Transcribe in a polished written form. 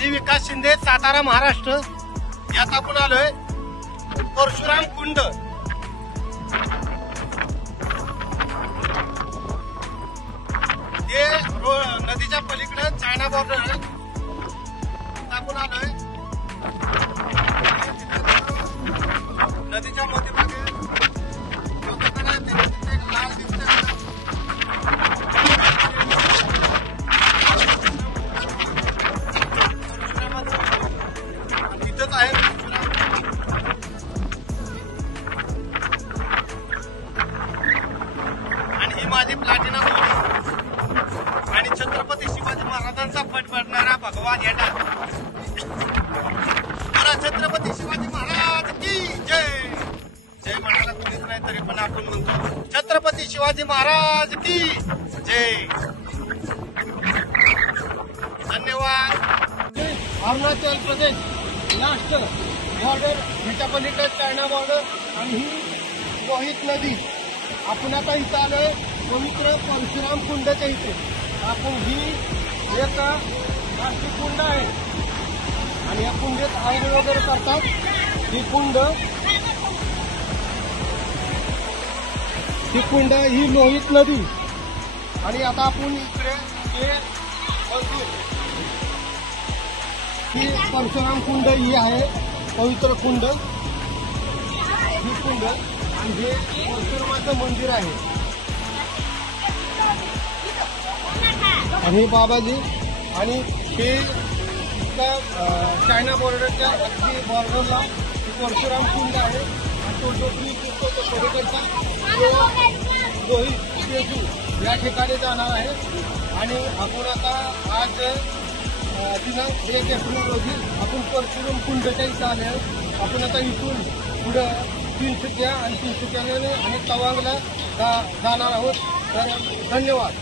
मी विकास शिंदे, सातारा, महाराष्ट्र. यात आपण आलोय परशुराम कुंड. ते नदीच्या पलीकडे चायना बॉर्डर आहे. आपण आलोय नदीच्या मध्यभागी लाल दिसते. इथंच आहे आणि ही माझी प्लॅटिना आणि छत्रपती शिवाजी महाराजांचा पट पडणारा भगवान येणार. छत्रपती शिवाजी महाराज की जय. जय म्हणायला कुणीच नाही तरी पण आपण म्हणतो छत्रपती शिवाजी महाराज की जय. धन्यवाद. अरुणाचल प्रदेश लास्ट बॉर्डर, ह्याच्या पलीकडे चायना बॉर्डर आणि ही रोहित नदी. आपण आता इथं आलोय पवित्र परशुराम कुंडच्या इथे. आपण ही एक राष्ट्रीय कुंड आहे आणि या कुंडेत आंघोळ वगैरे करतात. ही कुंड ही लोहित नदी. आणि आता आपण इकडे हे मंदिर, ही परशुराम कुंड ही आहे पवित्र कुंड. ही कुंड आणि हे परशुरामाचं मंदिर आहे. आणि बाबाजी आणि हे चायना बॉर्डरच्या अगदी बॉर्डरला परशुराम कुंड आहे. तो जो पलीकडचा लोहित सेतू या ठिकाणी जाणार आहे. आणि आपण आता आज दिनांक 1 एप्रिल रोजी आपण परशुराम कुंडच्या इथं आले. आपण आता इथून पुढं तिनसुकिया आणि तिनसुकियाने आणि तवांगला जाणार आहोत. तर धन्यवाद.